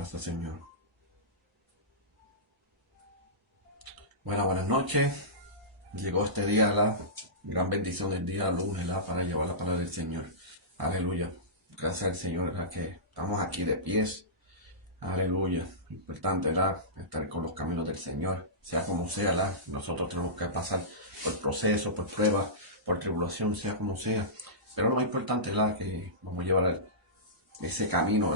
Gracias, Señor. Bueno, buenas noches. Llegó este día, la gran bendición del día lunes, para llevar la palabra del Señor. Aleluya. Gracias al Señor, que estamos aquí de pies. Aleluya. Importante, estar con los caminos del Señor. Sea como sea, nosotros tenemos que pasar por procesos, por pruebas, por tribulación, sea como sea. Pero lo más importante, que vamos a llevar ese camino,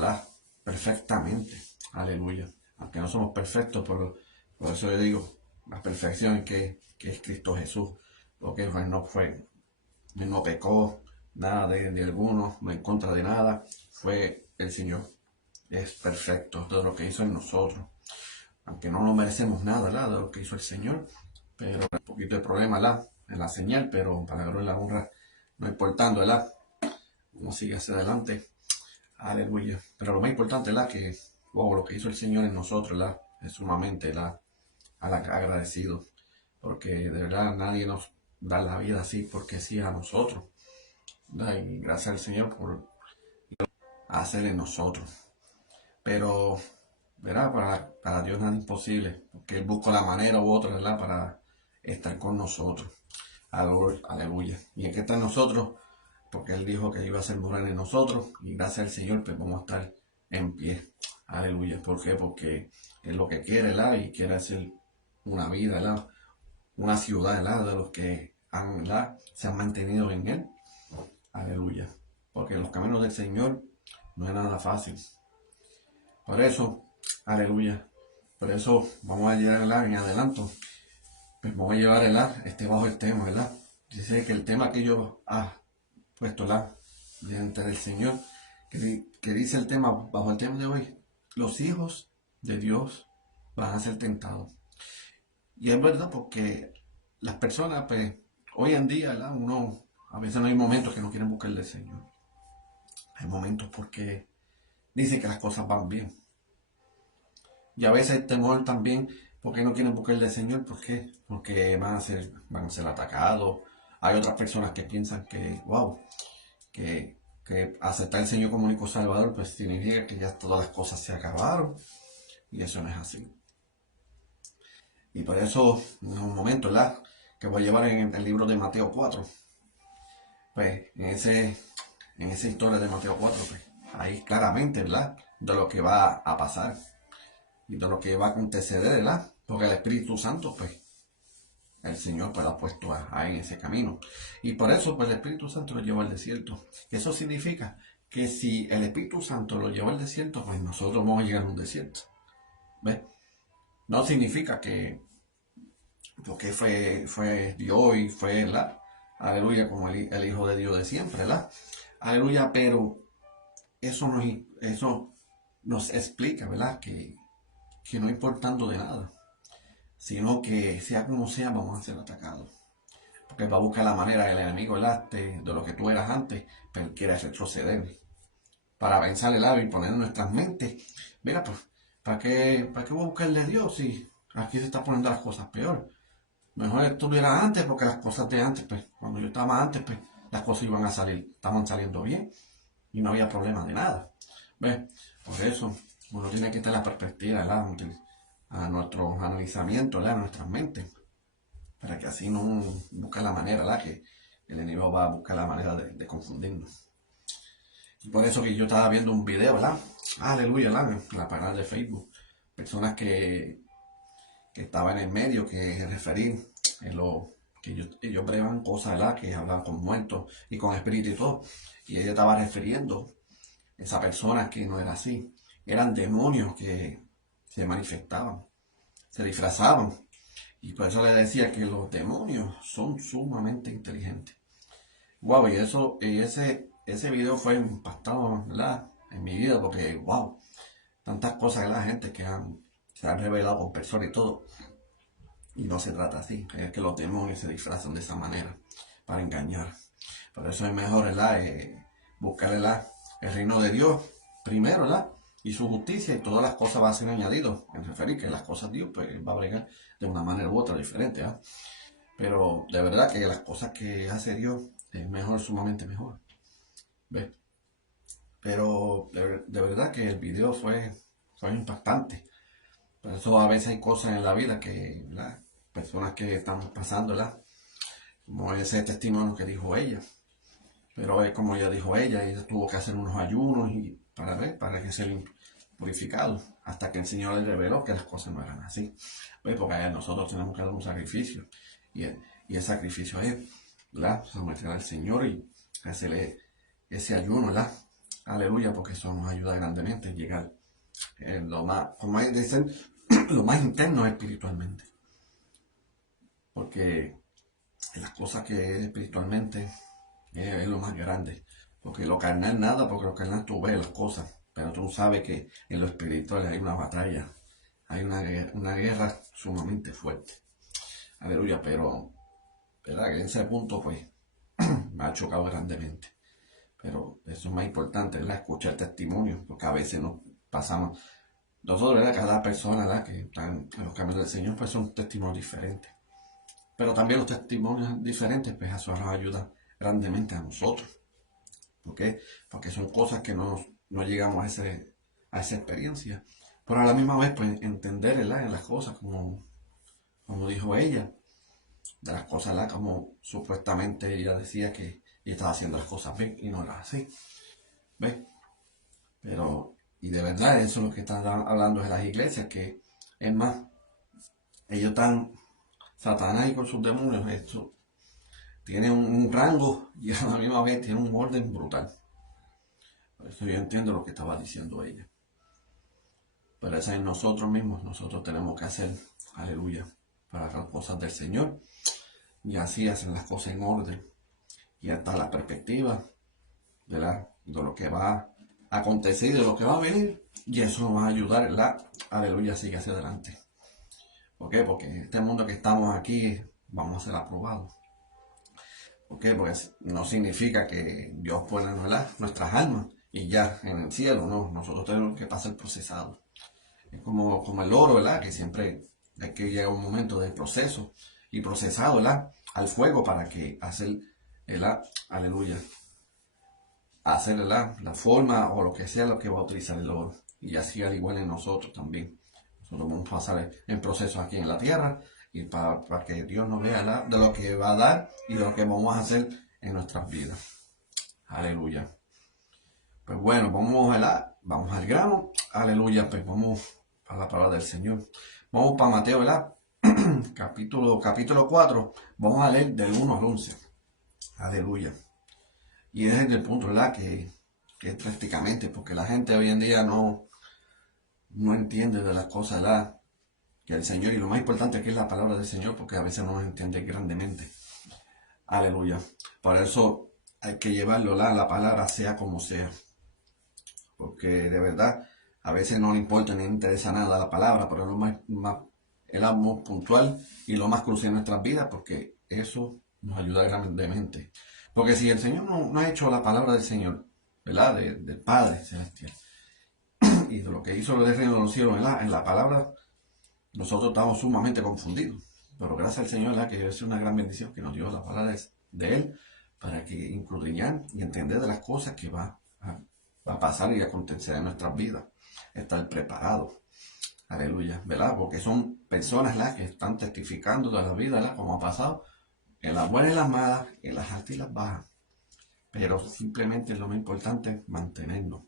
perfectamente. Aleluya. Aunque no somos perfectos, por eso le digo, la perfección que es Cristo Jesús. Porque Él no pecó, nada de alguno, no en contra de nada. Fue el Señor. Es perfecto todo lo que hizo en nosotros. Aunque no lo merecemos nada, de lo que hizo el Señor. Pero un poquito de problema, en la señal, pero para la gloria y la honra, no importando, uno sigue hacia adelante. Aleluya. Pero lo más importante, que lo que hizo el Señor en nosotros, es sumamente, agradecido. Porque de verdad nadie nos da la vida así porque sí a nosotros. Y gracias al Señor por hacer en nosotros. Pero, ¿verdad? Para Dios nada es imposible. Porque Él busca la manera u otra, para estar con nosotros. Aleluya. ¿Y en qué está en nosotros? Porque Él dijo que iba a ser morar en nosotros. Y gracias al Señor, pues vamos a estar en pie. Aleluya. ¿Por qué? Porque es lo que quiere, y quiere hacer una vida, una ciudad, de los que se han mantenido en Él. Aleluya. Porque los caminos del Señor no es nada fácil. Por eso, aleluya. Por eso vamos a llevar en adelanto. Pues vamos a llevar bajo el tema, Dice que el tema que yo puesto delante del Señor, que dice el tema, bajo el tema de hoy, los hijos de Dios van a ser tentados. Y es verdad, porque las personas, pues, hoy en día, uno, a veces no hay momentos que no quieren buscar del Señor. Hay momentos porque dicen que las cosas van bien. Y a veces hay temor también porque no quieren buscar del Señor. ¿Por qué? Porque van a ser atacados. Hay otras personas que piensan que, que aceptar al Señor como único Salvador, pues significa que ya todas las cosas se acabaron. Y eso no es así. Y por eso, en un momento, que voy a llevar en el libro de Mateo 4. Pues en esa historia de Mateo 4, pues ahí claramente, de lo que va a pasar y de lo que va a acontecer, porque el Espíritu Santo, pues el Señor, pues lo ha puesto ahí en ese camino. Y por eso, pues el Espíritu Santo lo lleva al desierto. Y eso significa que si el Espíritu Santo lo lleva al desierto, pues nosotros vamos a llegar a un desierto. ¿Ves? No significa que porque fue Dios y fue aleluya, como el Hijo de Dios de siempre, aleluya. Pero eso nos explica, que no importando de nada, sino que sea como sea, vamos a ser atacados. Porque va a buscar la manera del enemigo, de lo que tú eras antes, pero él quiere retroceder para vencer y poner en nuestras mentes, mira, pues, ¿para qué voy a buscarle a Dios si aquí se está poniendo las cosas peor? Mejor estuviera antes, porque las cosas de antes, pues, cuando yo estaba antes, pues, las cosas iban a salir, estaban saliendo bien y no había problema de nada. ¿Ves? Por eso, uno tiene que tener la perspectiva, a nuestro analizamiento, a nuestras mentes, para que así no busque la manera, que el enemigo va a buscar la manera de confundirnos. Y por eso que yo estaba viendo un video, aleluya, en la página de Facebook, personas que estaban en el medio, que referir en que ellos brevan cosas, que hablan con muertos y con espíritu y todo. Y ella estaba refiriendo a esa persona que no era así. Eran demonios que se manifestaban, se disfrazaban. Y por eso le decía que los demonios son sumamente inteligentes. Wow, y ese video fue impactado, en mi vida, porque wow, tantas cosas de la gente que se han revelado con personas y todo. Y no se trata así, es que los demonios se disfrazan de esa manera para engañar. Por eso es mejor, buscar, el reino de Dios primero, y su justicia, y todas las cosas van a ser añadidas. En referir que las cosas de Dios, pues va a bregar de una manera u otra diferente, Pero de verdad que las cosas que hace Dios es mejor, sumamente mejor. ¿Ves? Pero de verdad que el video fue son impactantes. Por eso a veces hay cosas en la vida que las personas que están pasando, ¿verdad? Como ese testimonio que dijo ella. Pero es como ella dijo ella tuvo que hacer unos ayunos y para ver, para que se purificado, hasta que el Señor le reveló que las cosas no eran así. Pues porque nosotros tenemos que dar un sacrificio. Y el sacrificio es, ¿verdad? Someter al Señor y hacerle ese ayuno, ¿verdad? Aleluya, porque eso nos ayuda grandemente a llegar lo más, como dicen, lo más interno espiritualmente. Porque las cosas que es espiritualmente es lo más grande. Porque lo carnal nada, porque lo carnal tú ves las cosas. Pero tú sabes que en lo espiritual hay una batalla. Hay una guerra sumamente fuerte. Aleluya, pero ¿verdad? En ese punto pues me ha chocado grandemente. Pero eso es más importante, ¿verdad? Escuchar testimonios, porque a veces nos pasamos. Nosotros, ¿verdad? Cada persona, ¿verdad? Que están en los caminos del Señor, pues son testimonios diferentes. Pero también los testimonios diferentes, pues eso nos ayuda grandemente a nosotros. ¿Por qué? Porque son cosas que no llegamos a esa experiencia. Pero a la misma vez, pues entender, ¿verdad? En las cosas, como dijo ella, de las cosas, ¿verdad? Como supuestamente ella decía que ella estaba haciendo las cosas bien y no era así. ¿Ves? Pero, y de verdad, eso es lo que están hablando de las iglesias, que es más, ellos están, Satanás y con sus demonios, esto tiene un rango y a la misma vez tiene un orden brutal. Por eso yo entiendo lo que estaba diciendo ella. Pero eso es nosotros mismos, nosotros tenemos que hacer, aleluya, para las cosas del Señor. Y así hacen las cosas en orden. Y hasta la perspectiva, ¿verdad? De lo que va a acontecer y de lo que va a venir. Y eso nos va a ayudar, ¿verdad? Aleluya, sigue hacia adelante. ¿Por qué? Porque en este mundo que estamos aquí vamos a ser aprobados. ¿Por qué? Porque no significa que Dios pone, ¿verdad? Nuestras almas y ya en el cielo, no. Nosotros tenemos que pasar procesado. Es como el oro, ¿verdad? Que siempre hay que llegar a un momento de proceso y procesado, ¿verdad? Al fuego para que hacer, ¿verdad? Aleluya. Hacer, ¿verdad? La forma o lo que sea lo que va a utilizar el oro. Y así al igual en nosotros también. Nosotros vamos a pasar en procesos aquí en la tierra y para que Dios nos vea, ¿verdad? De lo que va a dar y de lo que vamos a hacer en nuestras vidas. Aleluya. Pues bueno, vamos al grano. Aleluya, pues vamos a la palabra del Señor. Vamos para Mateo, ¿verdad? capítulo 4. Vamos a leer del 1 al 11. Aleluya. Y es el punto, ¿verdad? Que es prácticamente, porque la gente hoy en día no entiende de las cosas, ¿verdad? Que el Señor, y lo más importante aquí es la palabra del Señor, porque a veces no nos entiende grandemente. Aleluya. Por eso hay que llevarlo, la palabra sea como sea. Porque de verdad, a veces no le importa ni le interesa nada la palabra, pero es lo más puntual y lo más crucial en nuestras vidas, porque eso nos ayuda grandemente. Porque si el Señor no ha hecho la palabra del Señor, ¿verdad? Del Padre Celestial, y de lo que hizo el reino de los cielos, ¿verdad? En la palabra, nosotros estamos sumamente confundidos. Pero gracias al Señor, ¿verdad? Que es una gran bendición que nos dio la palabra de Él, para que incluyan y entender de las cosas que va a pasar y a acontecer en nuestras vidas. Estar preparados. Aleluya, ¿verdad? Porque son personas las que están testificando de la vida, ¿verdad? Como ha pasado en las buenas y las malas, en las altas y las bajas. Pero simplemente lo más importante es mantenernos,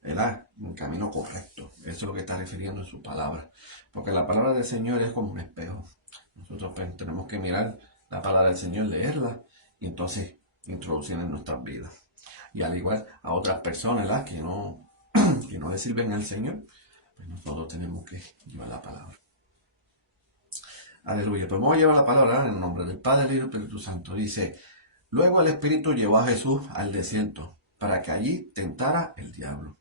¿verdad? En el camino correcto. Eso es lo que está refiriendo en su palabra. Porque la palabra del Señor es como un espejo. Nosotros pues, tenemos que mirar la palabra del Señor, leerla y entonces introducirla en nuestras vidas. Y al igual a otras personas, ¿verdad? Que no le sirven al Señor, pues nosotros tenemos que llevar la palabra. Aleluya. Pues vamos a llevar la palabra en el nombre del Padre, del Hijo y del Espíritu Santo. Dice, luego el Espíritu llevó a Jesús al desierto para que allí tentara el diablo.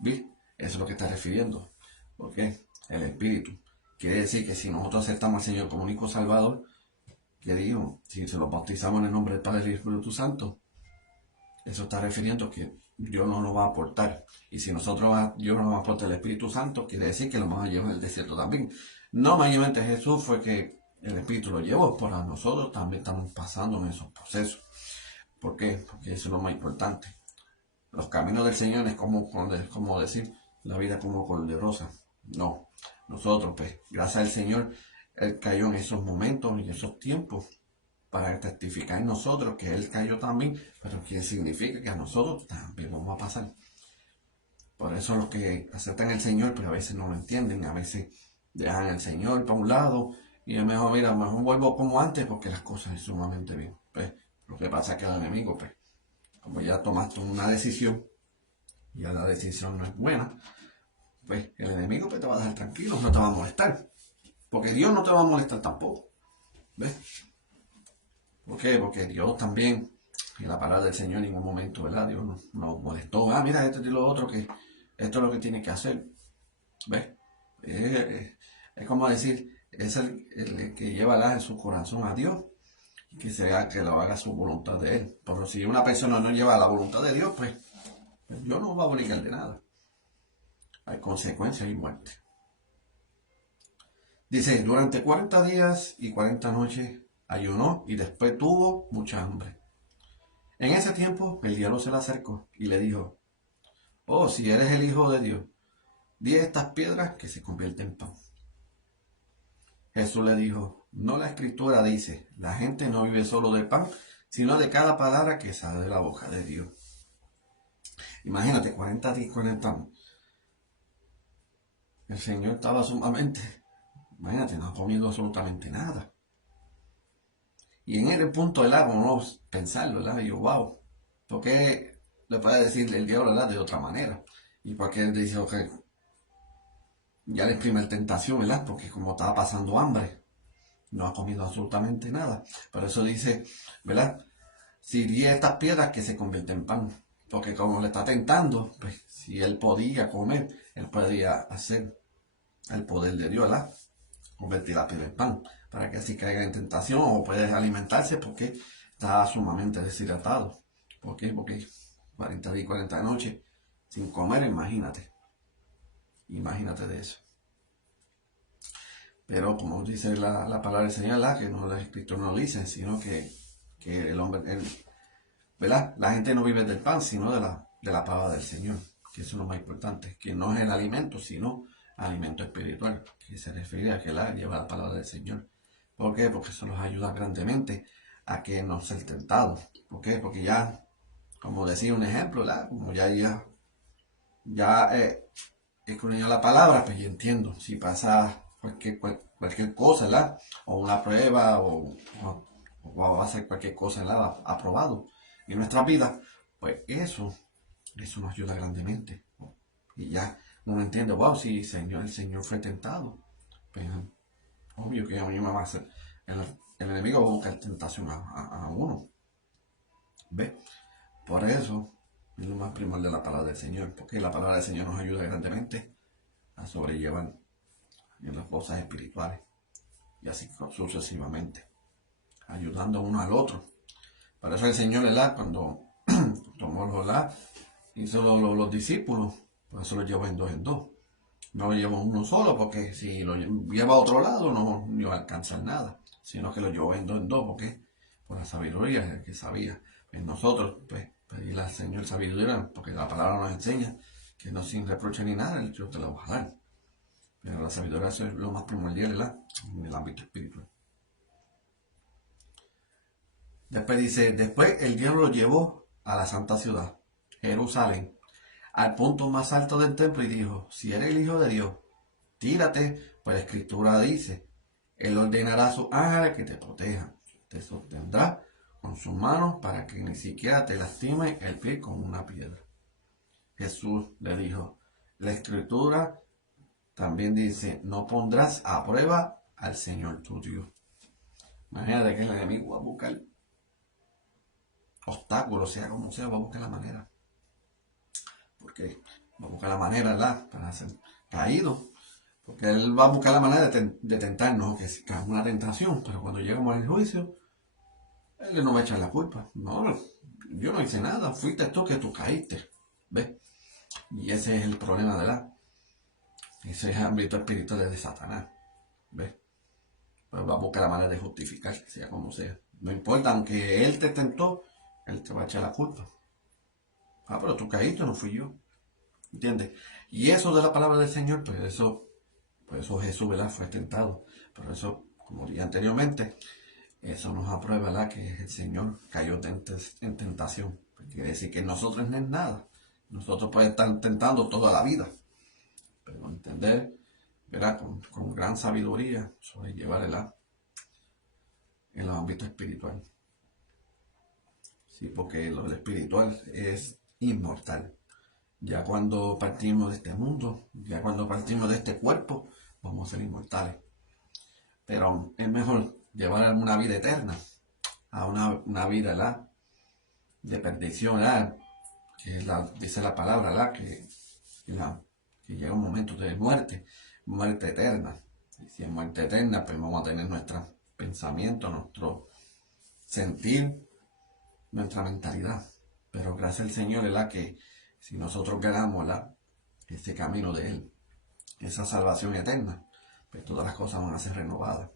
¿Ves? Eso es lo que está refiriendo. ¿Por qué? El Espíritu. Quiere decir que si nosotros aceptamos al Señor como único Salvador, ¿qué digo? Si se lo bautizamos en el nombre del Padre, del Hijo y del Espíritu Santo, eso está refiriendo que Dios no nos va a aportar. Y si Dios no nos aporta el Espíritu Santo, quiere decir que lo vamos a llevar al desierto también. No mayormente Jesús fue que el Espíritu lo llevó, pero nosotros también estamos pasando en esos procesos. ¿Por qué? Porque eso es lo más importante. Los caminos del Señor es como decir, la vida como color de rosa. No, nosotros, pues, gracias al Señor, Él cayó en esos momentos y esos tiempos para testificar en nosotros que Él cayó también, pero que significa que a nosotros también vamos a pasar. Por eso los que aceptan el Señor, pero a veces no lo entienden, a veces dejan el Señor para un lado y es mejor, mira, mejor vuelvo como antes porque las cosas son sumamente bien. Pues, lo que pasa es que el enemigo, pues, como ya tomaste una decisión, y ya la decisión no es buena, pues el enemigo pues, te va a dejar tranquilo, no te va a molestar. Porque Dios no te va a molestar tampoco. ¿Ves? ¿Por qué? Porque Dios también, en la palabra del Señor en ningún momento, ¿verdad? Dios nos molestó. Ah, mira, esto y lo otro, que esto es lo que tiene que hacer. ¿Ves? Es como decir, es el que lleva en su corazón a Dios, que lo haga su voluntad de Él. Pero si una persona no lleva la voluntad de Dios, pues Dios no va a obligar de nada. Hay consecuencias y muerte. Dice, durante 40 días y 40 noches ayunó y después tuvo mucha hambre. En ese tiempo el diablo se le acercó y le dijo, oh, si eres el Hijo de Dios, di a estas piedras que se convierten en pan. Jesús le dijo, no, la escritura dice, la gente no vive solo de pan, sino de cada palabra que sale de la boca de Dios. Imagínate, 40 días, 40 años. El Señor estaba sumamente, imagínate, no ha comido absolutamente nada. Y en el punto del agua, no pensarlo, ¿verdad? Y yo, wow, ¿por qué le puede decir el diablo, ¿verdad? De otra manera? Y por qué él dice, ok, ya es primera tentación, ¿verdad? Porque como estaba pasando hambre, no ha comido absolutamente nada. Por eso dice, ¿verdad? Si di estas piedras que se convierten en pan. Porque como le está tentando, pues si él podía comer, él podía hacer el poder de Dios, ¿verdad? Convertir la piedra en pan, para que así caiga en tentación o puede alimentarse porque está sumamente deshidratado. ¿Por qué? Porque 40 días y 40 noches sin comer, imagínate de eso. Pero como dice la palabra del Señor, que no la escritura no lo dice, sino que el hombre, ¿verdad? La gente no vive del pan, sino de la palabra del Señor, que eso es lo más importante, que no es el alimento, sino alimento espiritual, que se refiere a que lleva la palabra del Señor. ¿Por qué? Porque eso nos ayuda grandemente a que no ser tentados. ¿Por qué? Porque ya, como decía un ejemplo, ¿verdad? Como escudriño la palabra, pues yo entiendo. Si pasa cualquier cosa, ¿verdad? O una prueba, o va a hacer cualquier cosa, ¿verdad? Aprobado en nuestra vida, pues eso nos ayuda grandemente. Y ya uno entiende, wow, si el Señor fue tentado. Pues obvio que a mí me va a hacer. El enemigo va a buscar tentación a uno. ¿Ves? Por eso es lo más primordial de la palabra del Señor, porque la palabra del Señor nos ayuda grandemente a sobrellevar en las cosas espirituales y así sucesivamente, ayudando uno al otro. Por eso el Señor, ¿verdad? Cuando tomó hizo los discípulos, por eso los llevó en dos. No lo llevó uno solo, porque si lo lleva a otro lado no iba a alcanzar nada, sino que lo llevó en dos, porque por la sabiduría, el que sabía. Pues nosotros, pues, pedirle al Señor sabiduría, porque la palabra nos enseña que no sin reproche ni nada, Dios te lo va a dar. Pero la sabiduría es lo más primordial, ¿verdad? En el ámbito espiritual. Después dice, después el diablo lo llevó a la santa ciudad, Jerusalén, al punto más alto del templo y dijo, si eres el Hijo de Dios, tírate, pues la escritura dice, Él ordenará a sus ángeles que te protejan, te sostendrá con sus manos para que ni siquiera te lastime el pie con una piedra. Jesús le dijo, la escritura también dice, no pondrás a prueba al Señor tu Dios. Imagínate que el enemigo va a buscar obstáculos, sea como sea, va a buscar la manera. Porque va a buscar la manera, ¿verdad? Para ser caído. Porque él va a buscar la manera de tentarnos, que es una tentación. Pero cuando llegamos al juicio, él no va a echar la culpa. No, yo no hice nada. Fuiste tú caíste. ¿Ves? Y ese es el problema, ¿verdad? Ese es el ámbito espiritual de Satanás. ¿Ves? Pues va a buscar la manera de justificar, sea como sea. No importa, aunque él te tentó, él te va a echar la culpa. Ah, pero tú caíste, no fui yo. ¿entiendes? Y eso de la palabra del Señor, pues eso Jesús, ¿verdad? Fue tentado. Pero eso, como dije anteriormente, eso nos aprueba, ¿verdad? Que el Señor cayó en tentación. Quiere decir que nosotros no es nada. Nosotros podemos estar tentando toda la vida, pero entender, ¿verdad? Con gran sabiduría, sobrellevar en los ámbitos espiritual. Sí, porque lo espiritual es inmortal. Ya cuando partimos de este mundo, ya cuando partimos de este cuerpo, vamos a ser inmortales. Pero es mejor llevar una vida eterna a una vida de perdición, dice la palabra, que llega un momento de muerte eterna. Y si es muerte eterna, pues vamos a tener nuestros pensamientos, nuestro sentir, nuestra mentalidad. Pero gracias al Señor, que si nosotros ganamos ese camino de Él, esa salvación eterna, pues todas las cosas van a ser renovadas.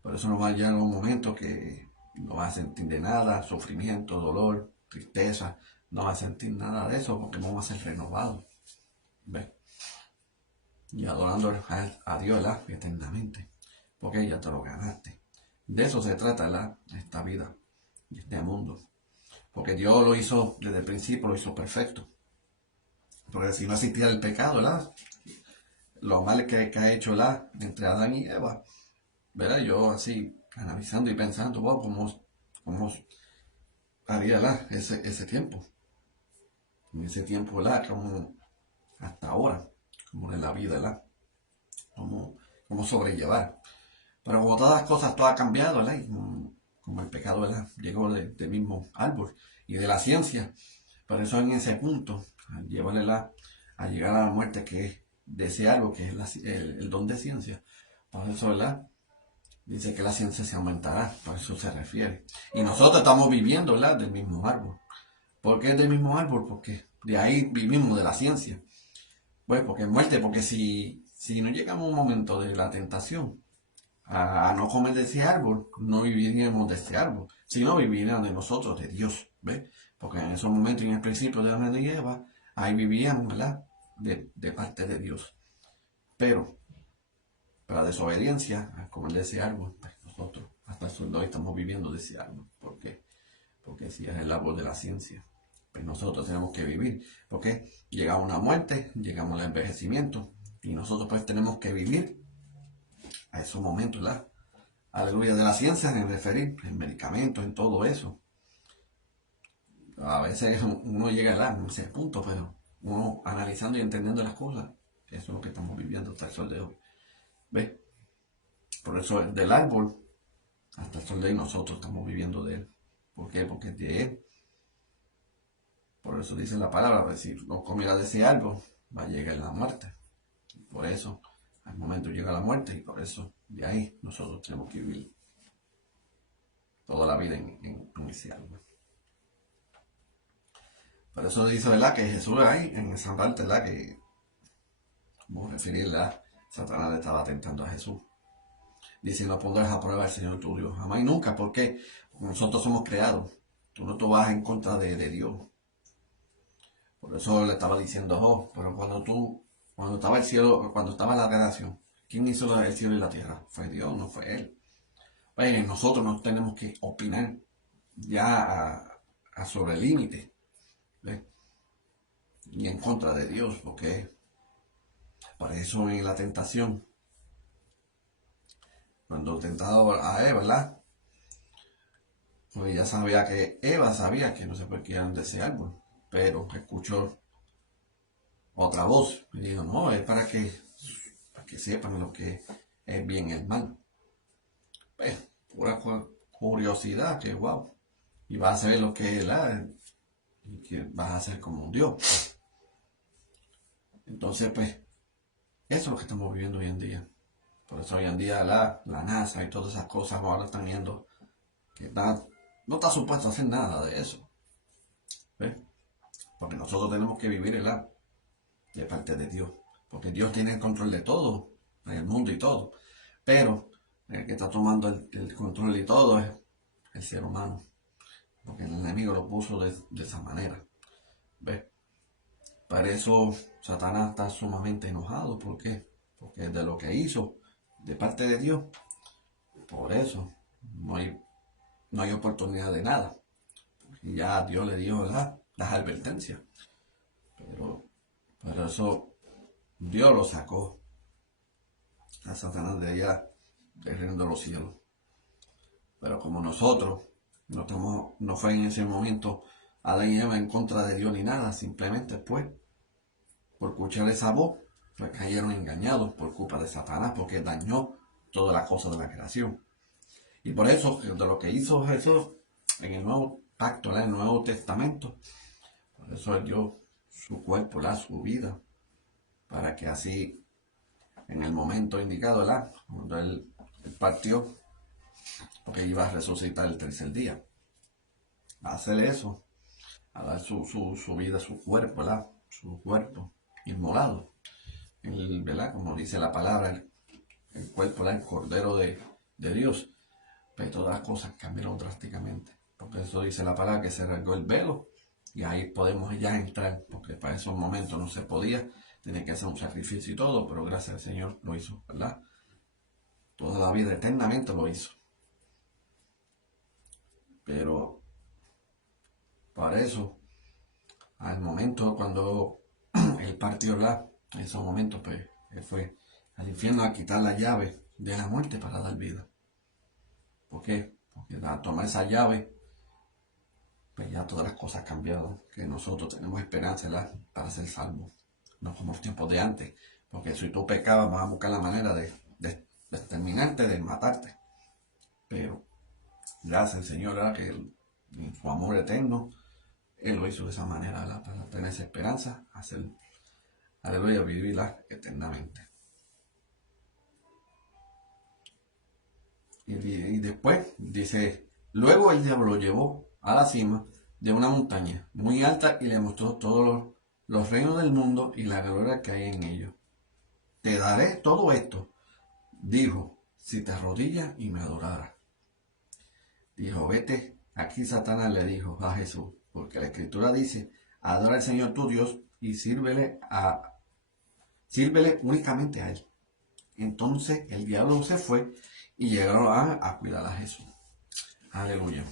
Por eso no va a llegar un momento que no vas a sentir de nada, sufrimiento, dolor, tristeza, no vas a sentir nada de eso porque vamos a ser renovados. ¿Ves? Y adorando a Dios eternamente, porque ya te lo ganaste. De eso se trata esta vida, este mundo. Porque Dios lo hizo desde el principio, lo hizo perfecto. Porque si no existiera el pecado, lo mal que ha hecho entre Adán y Eva, ¿verdad? Yo así analizando y pensando, wow, cómo haría ese tiempo. En ese tiempo, como hasta ahora, como en la vida, como sobrellevar. Pero como todas las cosas, todo ha cambiado, ¿verdad? Y como el pecado, ¿verdad? Llegó del mismo árbol y de la ciencia. Por eso en ese punto, al llevarle a llegar a la muerte, que es de ese árbol, que es el don de ciencia. Por eso, ¿verdad? Dice que la ciencia se aumentará, por eso se refiere. Y nosotros estamos viviendo, ¿verdad? Del mismo árbol. ¿Por qué es del mismo árbol? Porque de ahí vivimos de la ciencia. Pues porque es muerte, porque si no llegamos a un momento de la tentación a no comer de ese árbol, no viviríamos de ese árbol, sino vivirían de nosotros, de Dios, ¿ves? Porque en esos momentos, en el principio de Adán y Eva, ahí vivíamos, ¿verdad? De parte de Dios. Pero la desobediencia, a comer de ese árbol, pues nosotros hasta el sol de hoy estamos viviendo de ese árbol. ¿Por qué? Porque si es el árbol de la ciencia, pues nosotros tenemos que vivir. Porque llega una muerte, llegamos al envejecimiento, y nosotros pues tenemos que vivir a esos momentos, ¿verdad? Aleluya, de la ciencia en referir, en medicamentos, en todo eso. A veces uno llega a ese punto, pero uno analizando y entendiendo las cosas, eso es lo que estamos viviendo hasta el sol de hoy. ¿Ves? Por eso del árbol hasta el sol de hoy nosotros estamos viviendo de él. ¿Por qué? Porque es de él. Por eso dice la palabra, si no comiera de ese árbol, va a llegar la muerte. Por eso, al momento llega la muerte y por eso de ahí nosotros tenemos que vivir toda la vida en ese árbol. Por eso dice, ¿verdad? Que Jesús ahí, en esa parte, ¿verdad? Que, como referirla, Satanás le estaba tentando a Jesús. Dice, no pondrás a prueba al Señor tu Dios. Jamás y nunca, porque nosotros somos creados. Tú no te vas en contra de Dios. Por eso le estaba diciendo, oh, pero cuando estaba el cielo, cuando estaba la creación, ¿quién hizo el cielo y la tierra? Fue Dios, no fue Él. Pues nosotros no tenemos que opinar ya a sobre el límite, ¿ves? Y en contra de Dios, porque para eso en la tentación, cuando tentaba a Eva, ¿verdad? Pues ya sabía que Eva sabía que no se podían de ese árbol, pero escuchó otra voz y dijo, no, es para que sepan lo que es bien y el mal. Pues, pura curiosidad, que wow. Y vas a saber lo que es y que vas a ser como un Dios. Entonces, pues, eso es lo que estamos viviendo hoy en día. Por eso hoy en día la NASA y todas esas cosas ahora están viendo que no está supuesto a hacer nada de eso. ¿Ves? Porque nosotros tenemos que vivir de parte de Dios. Porque Dios tiene el control de todo, en el mundo y todo. Pero el que está tomando el control y todo es el ser humano. Porque el enemigo lo puso de esa manera. ¿Ves? Para eso Satanás está sumamente enojado. ¿Por qué? Porque de lo que hizo de parte de Dios, por eso no hay oportunidad de nada. Y ya Dios le dio las advertencias. Pero por eso Dios lo sacó a Satanás de allá, del reino de los cielos. Pero como nosotros no fue en ese momento Adán y Eva en contra de Dios ni nada, simplemente pues por escuchar esa voz, pues cayeron engañados por culpa de Satanás, porque dañó toda la cosa de la creación. Y por eso, de lo que hizo Jesús en el nuevo pacto, en el Nuevo Testamento, por eso él dio su cuerpo, su vida, para que así, en el momento indicado, cuando él partió, porque iba a resucitar el tercer día, a hacer eso, a dar su vida, su cuerpo, su cuerpo inmolado. ¿Verdad? Como dice la palabra, el cuerpo, el cordero de Dios. Pero todas las cosas cambiaron drásticamente. Porque eso dice la palabra que se rasgó el velo y ahí podemos ya entrar, porque para esos momentos no se podía, tenía que hacer un sacrificio y todo, pero gracias al Señor lo hizo, ¿verdad? Toda la vida eternamente lo hizo. Pero para eso, al momento cuando él partió, en esos momentos, pues él fue al infierno a quitar la llave de la muerte para dar vida. ¿Por qué? Porque al tomar esa llave, pues ya todas las cosas cambiaron, que nosotros tenemos esperanza, ¿verdad?, para ser salvos, no como los tiempos de antes, porque si tú pecabas vas a buscar la manera de exterminarte, de matarte, pero gracias al Señor, ¿verdad?, que en su amor eterno, Él lo hizo de esa manera, ¿verdad?, para tener esa esperanza, hacer, aleluya, vivirla eternamente. Y después dice, luego el diablo lo llevó a la cima de una montaña muy alta y le mostró todos los reinos del mundo y la gloria que hay en ellos. Te daré todo esto, dijo, si te arrodillas y me adoraras. Dijo, vete, aquí Satanás le dijo a Jesús, porque la Escritura dice, adora al Señor tu Dios y sírvele únicamente a Él. Entonces el diablo se fue y llegaron a cuidar a Jesús. Aleluya.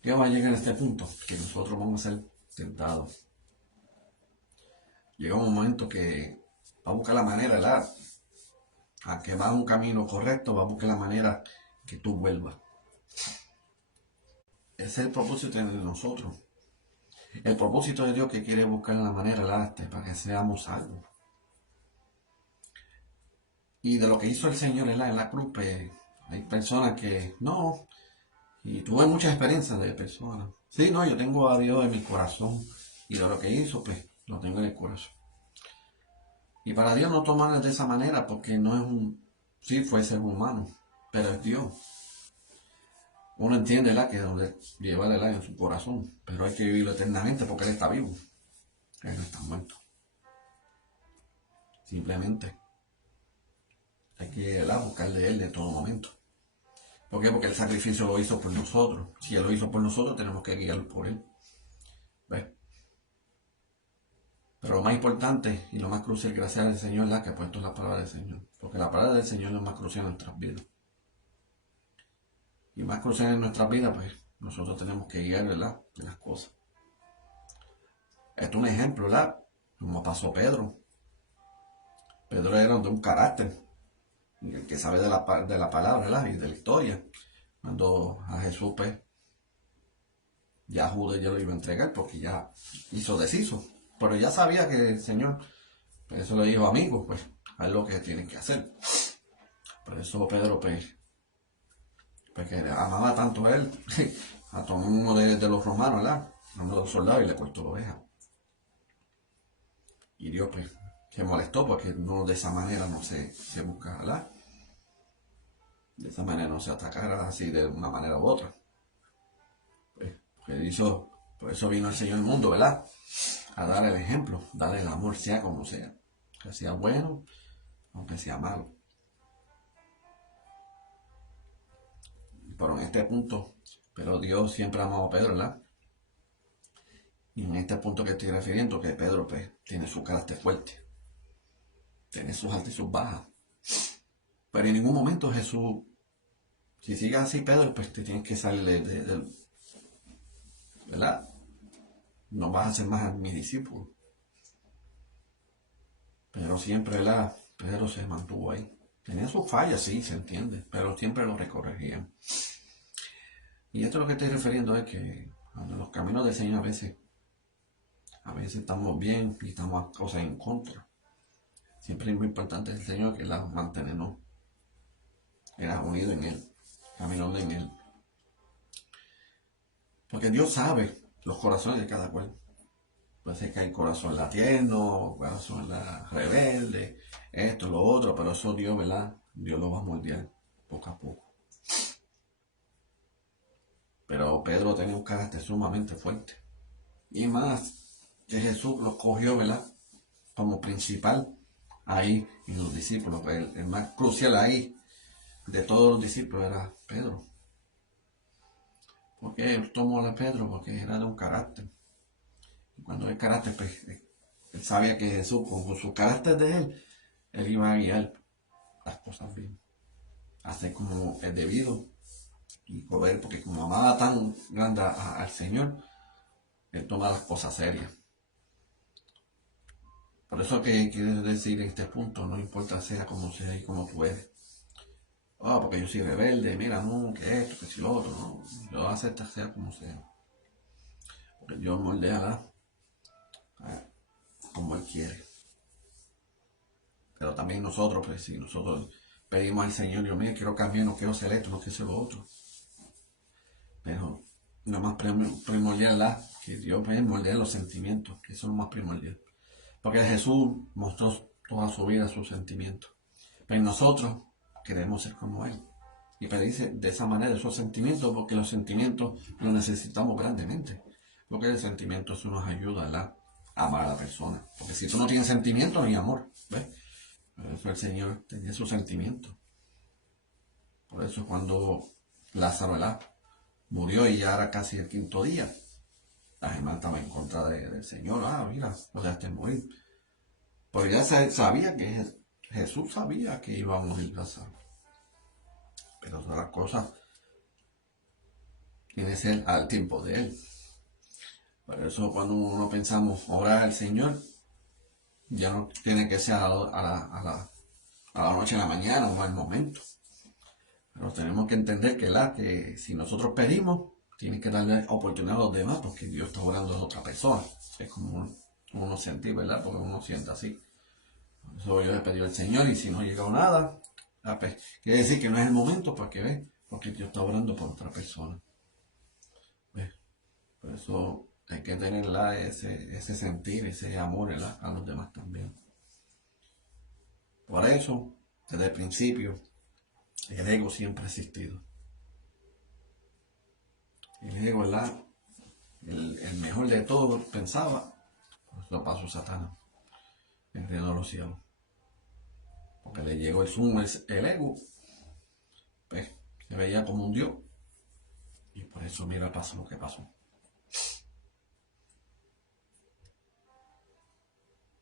¿Qué va a llegar a este punto? Que nosotros vamos a ser tentados. Llega un momento que va a buscar la manera, ¿verdad? A que va a un camino correcto, va a buscar la manera que tú vuelvas. Ese es el propósito de nosotros. El propósito de Dios que quiere buscar la manera, ¿verdad?, para que seamos salvos. Y de lo que hizo el Señor en la cruz, pues, hay personas que no, y tuve muchas experiencias de personas. Sí, no, yo tengo a Dios en mi corazón y de lo que hizo, pues, lo tengo en el corazón. Y para Dios no tomarlo de esa manera porque no es sí fue ser humano, pero es Dios. Uno entiende que donde lleva el en su corazón, pero hay que vivirlo eternamente porque Él está vivo. Él no está muerto. Simplemente hay que buscar de Él de todo momento. ¿Por qué? Porque el sacrificio lo hizo por nosotros. Si Él lo hizo por nosotros, tenemos que guiarlo por Él. ¿Ves? Pero lo más importante y lo más crucial, gracias al Señor, es la que ha puesto la palabra del Señor. Porque la palabra del Señor es lo más crucial en nuestras vidas. Y más crucial en nuestras vidas, pues nosotros tenemos que guiar, ¿verdad?, de las cosas. Esto es un ejemplo, ¿verdad? Como pasó Pedro. Pedro era de un carácter, el que sabe de la palabra, ¿verdad?, y de la historia. Cuando a Jesús, pues, ya Judas ya lo iba a entregar porque ya deshizo. Pero ya sabía que el Señor, pues eso le dijo, amigo, pues, haz lo que tienen que hacer. Por eso Pedro, pues que amaba tanto a él, a todo uno de los romanos, ¿verdad?, uno de los soldados, y le cortó la oveja. Y Dios, pues, se molestó porque no, de esa manera no se busca, ¿verdad? De esa manera no se atacara así de una manera u otra. Pues, por eso vino el Señor al mundo, ¿verdad?, a dar el ejemplo, darle el amor, sea como sea. Que sea bueno, aunque sea malo. Pero en este punto, pero Dios siempre ha amado a Pedro, ¿verdad? Y en este punto que estoy refiriendo, que Pedro pues, tiene su carácter fuerte, tiene sus altas y sus bajas. Pero en ningún momento Jesús, si sigues así, Pedro, pues te tienes que salir ¿verdad? No vas a ser más mi discípulo. Pero siempre, ¿verdad? Pedro se mantuvo ahí. Tenía sus fallas, sí, se entiende, pero siempre lo recorregían. Y esto es lo que estoy refiriendo es que cuando los caminos del Señor a veces estamos bien y estamos a cosas en contra. Siempre es muy importante el Señor que las mantenemos. Era unido en Él, caminando en Él. Porque Dios sabe los corazones de cada cual. Puede ser que hay corazón latiendo, corazón rebelde, esto, lo otro, pero eso Dios, ¿verdad? Dios lo va a moldear poco a poco. Pero Pedro tenía un carácter sumamente fuerte. Y más que Jesús lo cogió, ¿verdad? Como principal ahí en los discípulos. El más crucial ahí de todos los discípulos era Pedro. ¿Por qué él tomó a Pedro? Porque era de un carácter. Y cuando el carácter, pues, él sabía que Jesús, con su carácter de él iba a guiar las cosas bien. Hacer como es debido. Y poder, porque como amaba tan grande al Señor, él toma las cosas serias. Por eso que quiero decir en este punto, no importa sea como sea y como tú eres. Porque yo soy rebelde, mira, no, que esto, que si lo otro, no. Yo acepto sea como sea. Porque Dios moldea como Él quiere. Pero también nosotros, pues si nosotros pedimos al Señor, Dios mío, quiero cambiar, no quiero ser esto, no quiero ser lo otro. Pero lo más primordial es que Dios puede moldear los sentimientos, que eso es lo más primordial. Porque Jesús mostró toda su vida sus sentimientos. Pero nosotros queremos ser como Él. Y pedirse de esa manera esos sentimientos, porque los sentimientos los necesitamos grandemente. Porque el sentimiento eso nos ayuda a amar a la persona. Porque si tú no tienes sentimientos, no hay amor. ¿Ves? Por eso el Señor tenía sus sentimientos. Por eso cuando Lázaro, ¿verdad?, murió y ya era casi el quinto día, la gente estaba en contra del Señor. Mira, lo dejaste morir. Porque ya sabía que Jesús sabía que iba a morir Lázaro. Pero todas las cosas tienen que ser al tiempo de Él. Por eso cuando uno pensamos orar al Señor, ya no tiene que ser a la noche a la mañana o al momento. Pero tenemos que entender que si nosotros pedimos, tiene que darle oportunidad a los demás porque Dios está orando a otra persona. Es como uno sentir, ¿verdad? Porque uno siente así. Por eso yo le pedí al Señor y si no ha llegado nada, pues, quiere decir que no es el momento para que ve, porque Dios está orando por otra persona. ¿Ves? Por eso hay que tener ese sentir, ese amor, ¿verdad?, a los demás también. Por eso, desde el principio, el ego siempre ha existido. El ego, ¿verdad?, el mejor de todos pensaba, pues lo pasó Satanás, el reino de los cielos. Porque le llegó el sumo, el ego, pues se veía como un Dios. Y por eso, mira, pasó lo que pasó.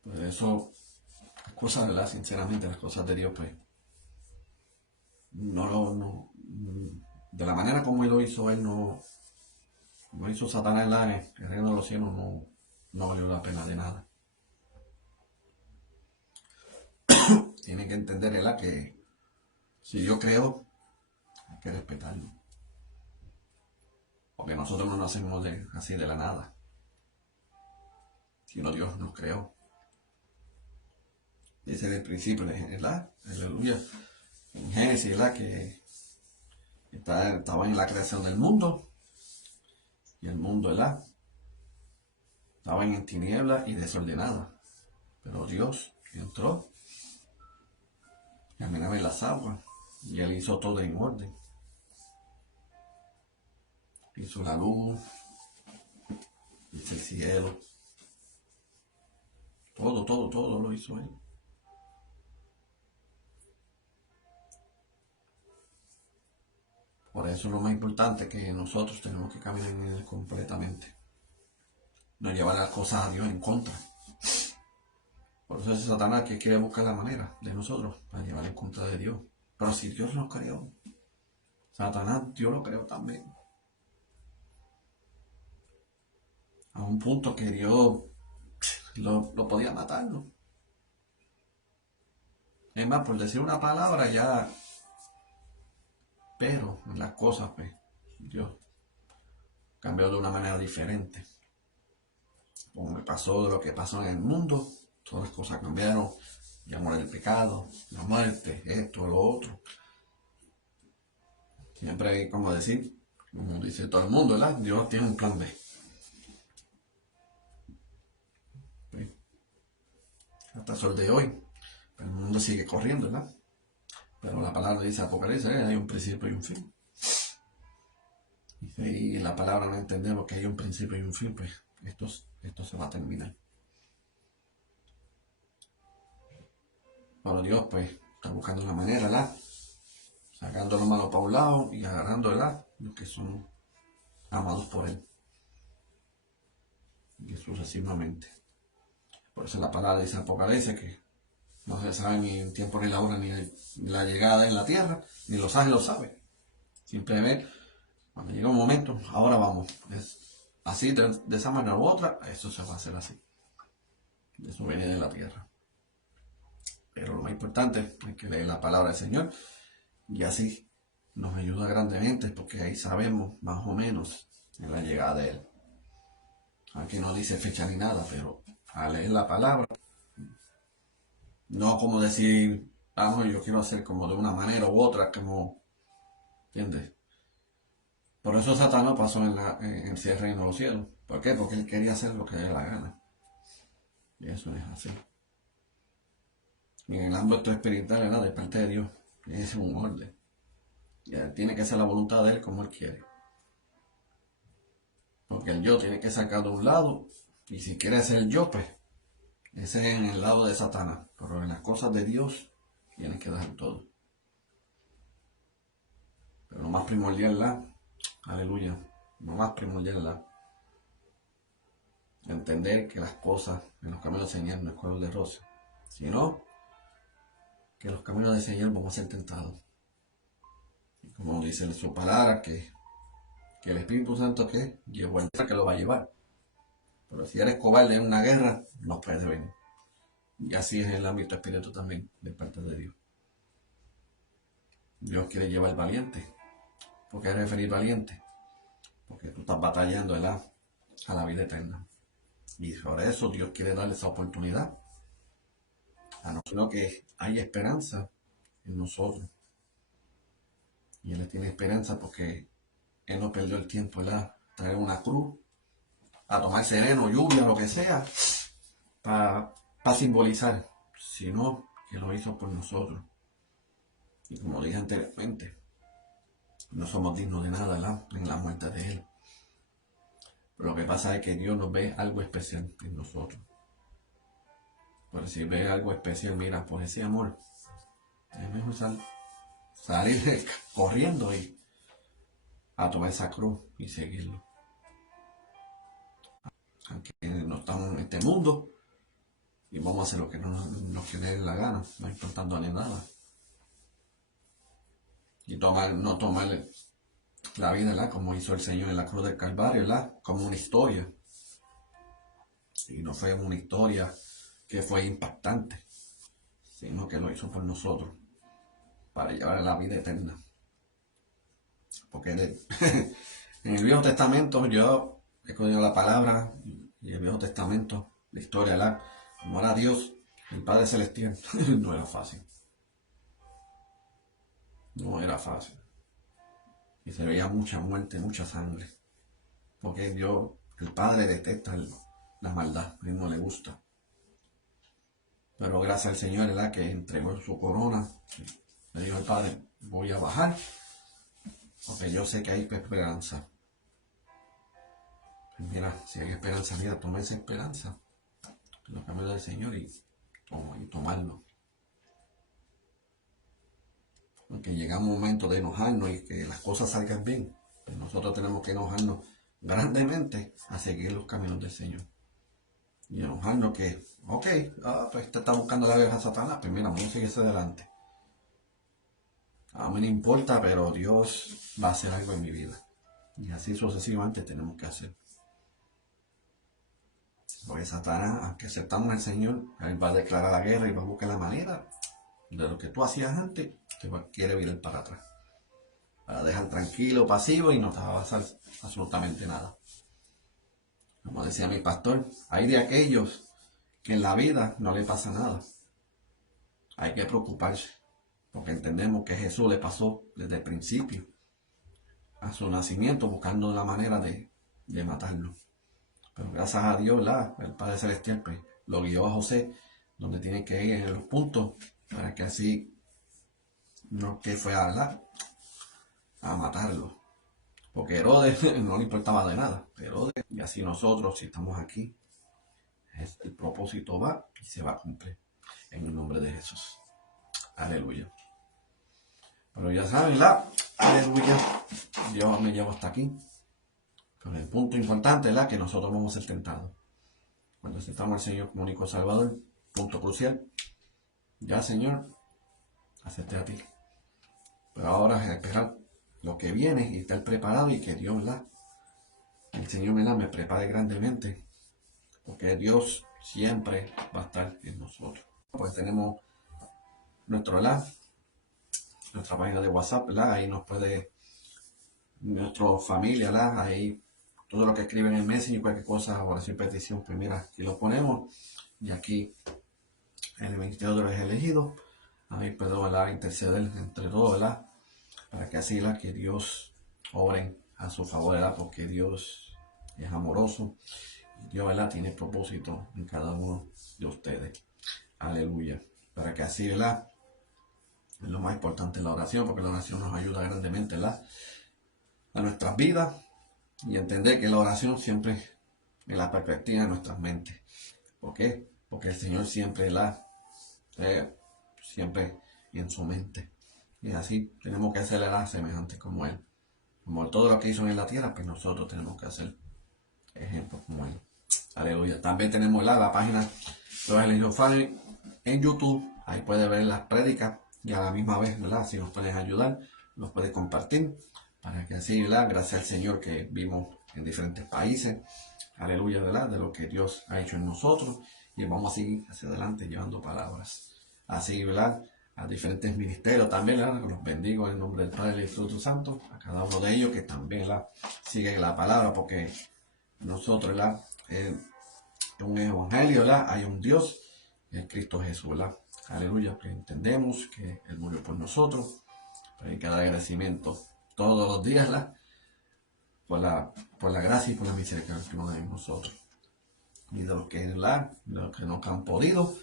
Por eso, las cosas, ¿verdad?, sinceramente, las cosas de Dios, pues, no, de la manera como Él lo hizo, Él no hizo Satanás, el reino de los cielos no valió la pena de nada. Tienen que entender, ¿verdad?, que si Dios creó, hay que respetarlo. Porque nosotros no nacemos así de la nada, sino Dios nos creó. Dice el principio, ¿verdad? Aleluya. En Génesis, ¿verdad?, que estaba en la creación del mundo. Y el mundo, ¿verdad?, estaba en tinieblas y desordenada. Pero Dios entró, caminaba en las aguas y Él hizo todo en orden. Hizo la luz, hizo el cielo. Todo lo hizo Él. Por eso es lo más importante, que nosotros tenemos que caminar en Él completamente. nos lleva las cosas a Dios en contra. Por eso es Satanás que quiere buscar la manera de nosotros para llevar en contra de Dios. Pero si Dios nos creó, Satanás Dios lo creó también. A un punto que Dios lo podía matar, ¿no? Es más, por decir una palabra ya, pero en las cosas, pues, Dios cambió de una manera diferente. Como me pasó de lo que pasó en el mundo, todas las cosas cambiaron. Ya muere el pecado, la muerte, esto, lo otro. Siempre hay como decir, como dice todo el mundo, ¿verdad? Dios tiene un plan B. ¿Sí? Hasta el sol de hoy. Pero el mundo sigue corriendo, ¿verdad? Pero la palabra dice Apocalipsis, hay un principio y un fin. Y la palabra no entendemos que hay un principio y un fin, pues esto se va a terminar. Pero Dios, pues, está buscando la manera, ¿verdad? Sacando lo malo para un lado y agarrando, ¿verdad? Los que son amados por Él. Y sucesivamente. Por eso la palabra dice Apocalipsis que no se sabe ni el tiempo ni la hora ni la llegada en la tierra, ni los ángeles lo saben. Simplemente, cuando llega un momento, ahora vamos. Es así, de esa manera u otra, eso se va a hacer así. Eso viene de la tierra. Pero lo más importante es que leer la palabra del Señor y así nos ayuda grandemente porque ahí sabemos más o menos en la llegada de Él. Aquí no dice fecha ni nada, pero al leer la palabra, no como decir, no, yo quiero hacer como de una manera u otra, como, ¿entiendes? Por eso Satanás pasó en el reino de los cielos. ¿Por qué? Porque él quería hacer lo que le dé la gana. Y eso es así. Y en el ámbito espiritual, ¿verdad? De parte de Dios, es un orden. Y él tiene que hacer la voluntad de Él como Él quiere. Porque el yo tiene que sacar de un lado, y si quiere ser el yo, pues, ese es en el lado de Satanás. Pero en las cosas de Dios, tiene que dejar todo. Pero lo más primordial, aleluya, lo más primordial, entender que las cosas en los caminos del Señor no es color de rosa, sino que los caminos del Señor vamos a ser tentados. Y como dice en su palabra, que el Espíritu Santo que llevó el que lo va a llevar. Pero si eres cobarde en una guerra, no puedes venir. Y así es en el ámbito espiritual también, de parte de Dios. Dios quiere llevar al valiente. ¿Por qué referir valiente? Porque tú estás batallando, ¿verdad?, a la vida eterna. Y por eso Dios quiere darle esa oportunidad a nosotros, que hay esperanza en nosotros. Y Él tiene esperanza porque Él no perdió el tiempo, ¿verdad?, traer una cruz, a tomar sereno, lluvia, lo que sea, para simbolizar, sino que lo hizo por nosotros. Y como dije anteriormente, no somos dignos de nada, ¿verdad?, en la muerte de Él. Pero lo que pasa es que Dios nos ve algo especial en nosotros. Por si ve algo especial, mira, por ese amor, es mejor salir corriendo y a tomar esa cruz y seguirlo. Aunque no estamos en este mundo y vamos a hacer lo que nos dé la gana, no importando ni nada. Y no tomar la vida, ¿verdad?, como hizo el Señor en la cruz del Calvario, ¿verdad?, como una historia. Y no fue una historia que fue impactante, sino que lo hizo por nosotros, para llevar a la vida eterna. Porque en el Viejo Testamento, yo he escogido la palabra, y el Viejo Testamento, la historia, ¿verdad?, como era Dios, el Padre Celestial, no era fácil. No era fácil. Y se veía mucha muerte, mucha sangre. Porque Dios, el Padre, detesta la maldad, a él no le gusta. Pero gracias al Señor, ¿verdad?, que entregó su corona, le dijo al Padre, voy a bajar, porque yo sé que hay esperanza. Pues mira, si hay esperanza, mira, toma esa esperanza en los caminos del Señor y tomarlo. Porque llega un momento de enojarnos y que las cosas salgan bien, pues nosotros tenemos que enojarnos grandemente a seguir los caminos del Señor. y enojarnos que, ok, pues te está buscando la vieja Satanás, pues mira, vamos a seguir hacia adelante. A mí no importa, pero Dios va a hacer algo en mi vida. Y así sucesivamente tenemos que hacer. Porque Satanás, aunque aceptamos al Señor, Él va a declarar la guerra y va a buscar la manera de lo que tú hacías antes, quiere virar para atrás. Para dejar tranquilo, pasivo y no te va a pasar absolutamente nada. Como decía mi pastor, hay de aquellos que en la vida no le pasa nada. Hay que preocuparse, porque entendemos que Jesús le pasó desde el principio a su nacimiento buscando la manera de matarlo. Pero gracias a Dios, el Padre Celestial pues, lo guió a José donde tiene que ir en los puntos para que así no que fue a matarlo. Porque Herodes no le importaba de nada. Herodes, y así nosotros, si estamos aquí, el propósito va y se va a cumplir. En el nombre de Jesús. Aleluya. Pero ya saben, aleluya, Dios me llevó hasta aquí. Pero el punto importante es que nosotros vamos a ser tentados. Cuando aceptamos al Señor como único Salvador, punto crucial, ya Señor, acepté a ti. Pero ahora es esperar lo que viene y estar preparado y que Dios, el Señor me prepare grandemente. Porque Dios siempre va a estar en nosotros. Pues tenemos nuestra página de WhatsApp, ahí nos puede, nuestra familia, ahí todo lo que escriben en Messenger, cualquier cosa, oración, petición, pues mira, aquí lo ponemos. Y aquí, en el Ministerio de los Elegidos, ahí puedo interceder entre todos, para que así, que Dios oren a su favor, porque Dios es amoroso. Y Dios, tiene propósito en cada uno de ustedes. Aleluya. Para que así, es lo más importante la oración, porque la oración nos ayuda grandemente, a nuestras vidas y entender que la oración siempre en la perspectiva de nuestras mentes. ¿Por qué? Porque el Señor siempre siempre en su mente. Y así tenemos que hacerle semejante como Él. Como todo lo que hizo en la tierra, pues nosotros tenemos que hacer ejemplos como Él. Aleluya. También tenemos la página de los Elegidos Family en YouTube. Ahí puede ver las prédicas y a la misma vez, si nos pueden ayudar, nos puede compartir. Para que así, gracias al Señor que vimos en diferentes países. Aleluya, de lo que Dios ha hecho en nosotros. Y vamos a seguir hacia adelante llevando palabras. Así, a diferentes ministerios también, los bendigo en el nombre del Padre y del Espíritu Santo. A cada uno de ellos que también, siguen la palabra, porque nosotros, en un evangelio, hay un Dios, el Cristo Jesús, aleluya, que entendemos que Él murió por nosotros, pero hay que dar agradecimiento todos los días, por la gracia y por la misericordia que nos da en nosotros. Y de los que, no han podido,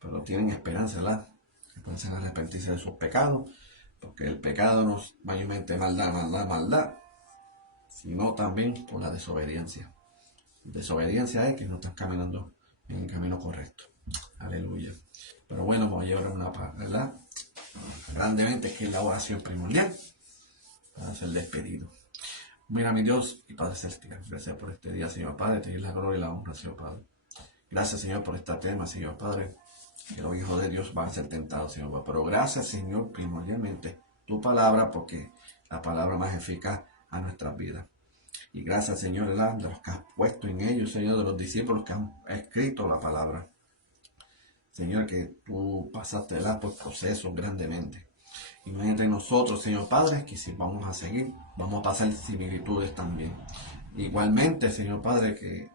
pero tienen esperanza, que pueden arrepentirse de sus pecados, porque el pecado no es mayormente maldad, sino también por la desobediencia. Desobediencia es que no estás caminando en el camino correcto. Aleluya. Pero bueno, vamos a llevar una paz, grandemente, que es la oración primordial para ser despedido. Mira, mi Dios y Padre Celestial, gracias por este día, Señor Padre, te doy la gloria y la honra, Señor Padre. Gracias, Señor, por este tema, Señor Padre, que los hijos de Dios van a ser tentados, Señor Padre. Pero gracias, Señor, primordialmente, tu palabra, porque la palabra más eficaz a nuestras vidas. Y gracias, Señor, de los que has puesto en ellos, Señor, de los discípulos que han escrito la palabra. Señor, que tú pasaste por procesos grandemente. Imagínate nosotros, Señor Padre, que si vamos a seguir, vamos a pasar similitudes también. Igualmente, Señor Padre, que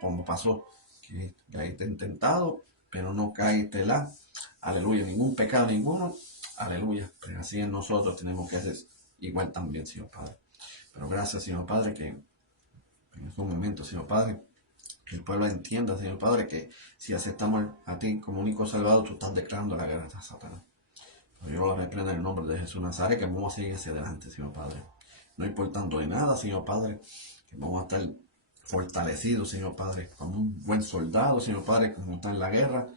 como pasó, que caíste intentado, pero no caíste aleluya, ningún pecado ninguno, aleluya. Pero así en nosotros tenemos que hacer igual también, Señor Padre. Pero gracias, Señor Padre, que en estos momentos, Señor Padre, que el pueblo entienda, Señor Padre, que si aceptamos a ti como único Salvador, tú estás declarando la guerra a Satanás. Pero yo lo reprendo en el nombre de Jesús Nazaret, que vamos a seguir hacia adelante, Señor Padre. No importando de nada, Señor Padre, que vamos a estar fortalecidos, Señor Padre, como un buen soldado, Señor Padre, como está en la guerra,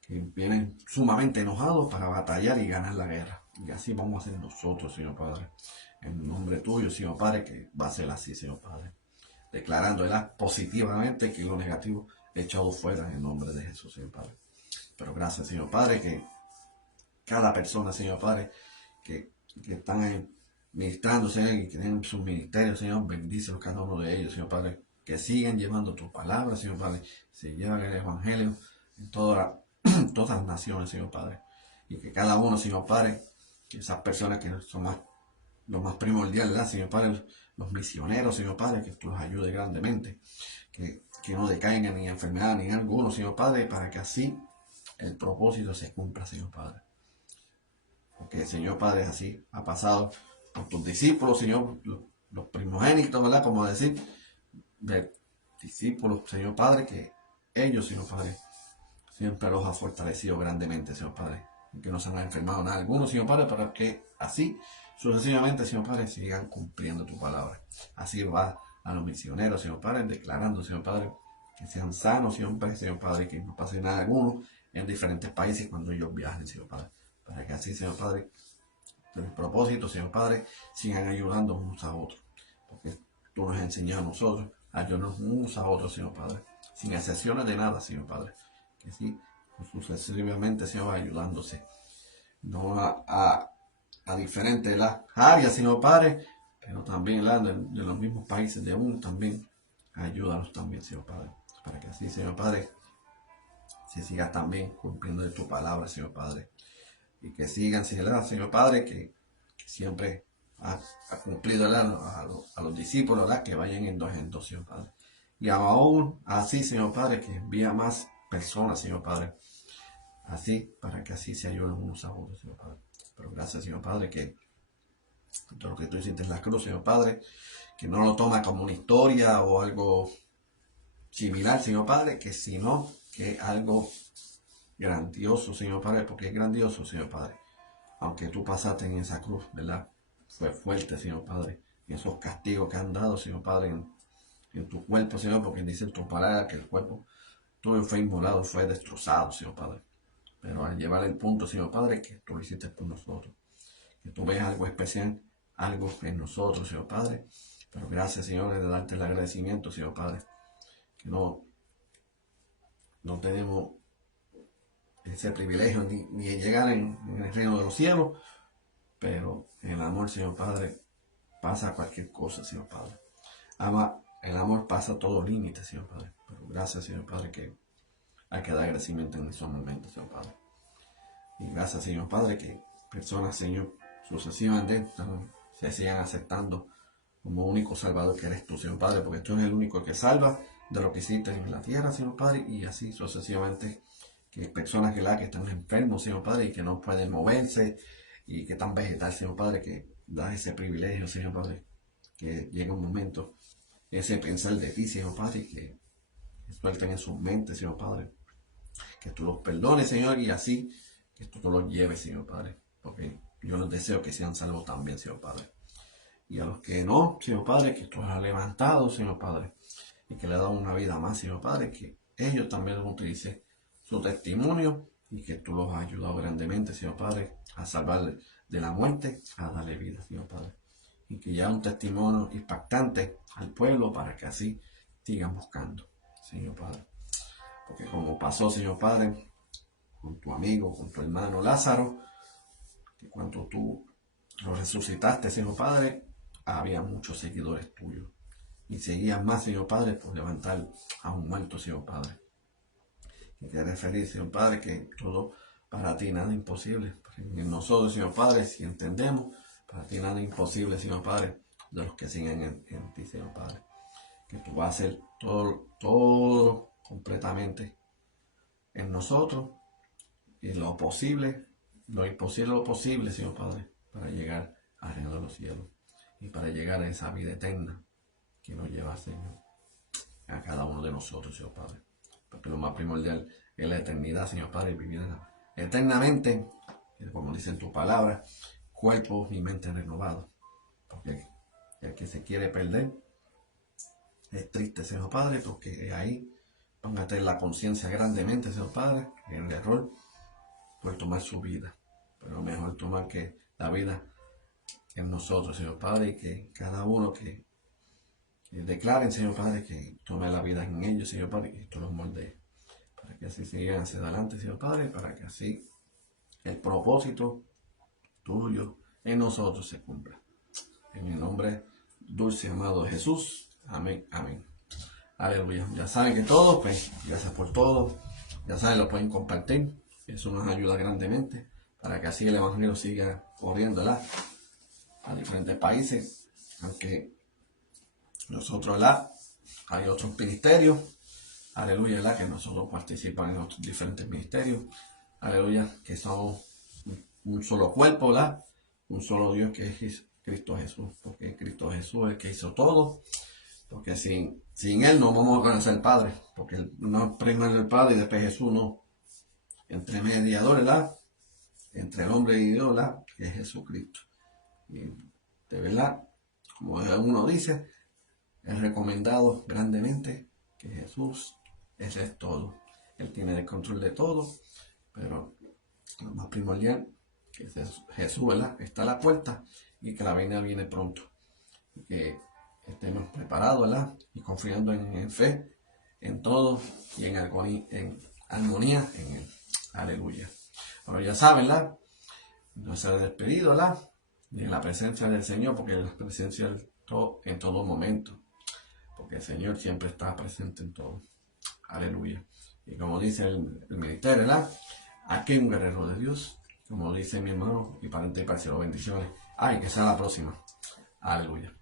que vienen sumamente enojados para batallar y ganar la guerra. Y así vamos a ser nosotros, Señor Padre. En el nombre tuyo, Señor Padre, que va a ser así, Señor Padre. Declarando positivamente que lo negativo echados fuera en el nombre de Jesús, Señor Padre. Pero gracias, Señor Padre, que cada persona, Señor Padre, que están ahí ministrando, Señor, y que tienen sus ministerios, Señor, bendícelos cada uno de ellos, Señor Padre, que sigan llevando tu palabra, Señor Padre, se llevan el Evangelio en todas las naciones, Señor Padre, y que cada uno, Señor Padre, que esas personas que son lo más primordial, ¿verdad, Señor Padre? Los misioneros, Señor Padre, que tú los ayudes grandemente, que no decaigan ni en enfermedad ni en alguno, Señor Padre, para que así el propósito se cumpla, Señor Padre. Porque, Señor Padre, así ha pasado con tus discípulos, Señor, los primogénitos, ¿verdad? Como decir, de discípulos, Señor Padre, que ellos, Señor Padre, siempre los ha fortalecido grandemente, Señor Padre, que no se han enfermado nada alguno, Señor Padre, para que así sucesivamente, Señor Padre, sigan cumpliendo tu palabra. Así va a los misioneros, Señor Padre, declarando, Señor Padre, que sean sanos siempre, Señor Padre, que no pase nada alguno en diferentes países cuando ellos viajen, Señor Padre, para que así, Señor Padre, el propósito, Señor Padre, sigan ayudando unos a otros, porque tú nos has enseñado a nosotros a ayudarnos unos a otros, Señor Padre, sin excepciones de nada, Señor Padre, que sí, sucesivamente, Señor, ayudándose, no a diferentes las áreas, Señor Padre, pero también de los mismos países de uno también, ayúdanos también, Señor Padre, para que así, Señor Padre, se siga también cumpliendo de tu palabra, Señor Padre, y que sigan, Señor Padre, que siempre ha cumplido a los discípulos, ¿verdad? Que vayan en dos, Señor Padre. Y aún así, Señor Padre, que envía más personas, Señor Padre, así, para que así se ayuden unos a otros, Señor Padre. Pero gracias, Señor Padre, que todo lo que tú hiciste en la cruz, Señor Padre, que no lo toma como una historia o algo similar, Señor Padre, que sino que algo grandioso, Señor Padre, porque es grandioso, Señor Padre. Aunque tú pasaste en esa cruz, ¿verdad? Fue fuerte, Señor Padre, en esos castigos que han dado, Señor Padre, en tu cuerpo, Señor, porque dice en tu palabra que el cuerpo tuyo fue inmolado, fue destrozado, Señor Padre. Pero al llevar el punto, Señor Padre, que tú lo hiciste por nosotros, que tú ves algo especial, algo en nosotros, Señor Padre. Pero gracias, Señor, de darte el agradecimiento, Señor Padre, que no tenemos ese privilegio ni de llegar en el reino de los cielos, pero en el amor, Señor Padre, pasa cualquier cosa, Señor Padre. El amor pasa todo límite, Señor Padre. Pero gracias, Señor Padre, que hay que dar agradecimiento en esos momentos, Señor Padre. Y gracias, Señor Padre, que personas, Señor, sucesivamente se sigan aceptando como único salvador que eres tú, Señor Padre, porque tú eres el único que salva de lo que hiciste en la tierra, Señor Padre, y así sucesivamente, que personas que están enfermos, Señor Padre, y que no pueden moverse, y que están vegetal, Señor Padre, que da ese privilegio, Señor Padre, que llega un momento, ese pensar de ti, Señor Padre, que suelten en sus mentes, Señor Padre, que tú los perdones, Señor, y así, que tú los lleves, Señor Padre, porque yo les deseo que sean salvos también, Señor Padre. Y a los que no, Señor Padre, que tú los has levantado, Señor Padre, y que le has dado una vida más, Señor Padre, que ellos también utilicen su testimonio y que tú los has ayudado grandemente, Señor Padre, a salvar de la muerte, a darle vida, Señor Padre. Y que ya un testimonio impactante al pueblo para que así sigan buscando, Señor Padre. Porque como pasó, Señor Padre, con tu amigo, con tu hermano Lázaro, que cuando tú lo resucitaste, Señor Padre, había muchos seguidores tuyos. Y seguían más, Señor Padre, por levantar a un muerto, Señor Padre. Y te referir, Señor Padre, que todo para ti nada imposible. En nosotros, Señor Padre, si entendemos, para ti nada imposible, Señor Padre, de los que siguen en ti, Señor Padre. Que tú vas a hacer todo completamente en nosotros y lo posible, lo imposible, lo posible, Señor Padre, para llegar al reino de los cielos y para llegar a esa vida eterna que nos lleva, Señor, a cada uno de nosotros, Señor Padre. Porque lo más primordial es la eternidad, Señor Padre, vivir eternamente, como dice en tu palabra, cuerpo y mente renovados. Porque el que se quiere perder es triste, Señor Padre, porque ahí van a tener la conciencia grandemente, Señor Padre, en el error por tomar su vida. Pero mejor tomar que la vida en nosotros, Señor Padre, y que cada uno que declaren, Señor Padre, que tome la vida en ellos, Señor Padre, que tú los moldees, para que así sigan hacia adelante, Señor Padre, para que así el propósito tuyo en nosotros se cumpla. En el nombre dulce y amado de Jesús. Amén, amén. Aleluya. Ya saben que todos, pues, gracias por todo. Ya saben, lo pueden compartir. Eso nos ayuda grandemente para que así el evangelio siga corriendo, ¿verdad?, a diferentes países. Aunque nosotros, ¿verdad?, hay otros ministerios, aleluya, ¿verdad?, que nosotros participamos en otros diferentes ministerios, aleluya, que somos un solo cuerpo, ¿verdad?, un solo Dios, que es Cristo Jesús, porque Cristo Jesús es el que hizo todo, porque sin Él no vamos a conocer al Padre, porque no primero el Padre y después Jesús, no. Entre mediadores, ¿verdad?, entre el hombre y Dios, ¿verdad?, que es Jesucristo. Y de verdad, como uno dice, es recomendado grandemente que Jesús es todo. Él tiene el control de todo, pero lo más primordial, que Jesús, ¿verdad?, está a la puerta y que la venida viene pronto. Y que estemos preparados, ¿verdad?, y confiando en fe, en todo y en armonía en Él. Aleluya. Bueno, ya saben, ¿verdad?, no se ha despedido, ¿verdad?, de la presencia del Señor, porque la presencia en todo momento, porque el Señor siempre está presente en todo. Aleluya. Y como dice el ministerio, ¿verdad?, aquí un guerrero de Dios, como dice mi hermano y parente y parcero, bendiciones. Ay, que sea la próxima. Aleluya.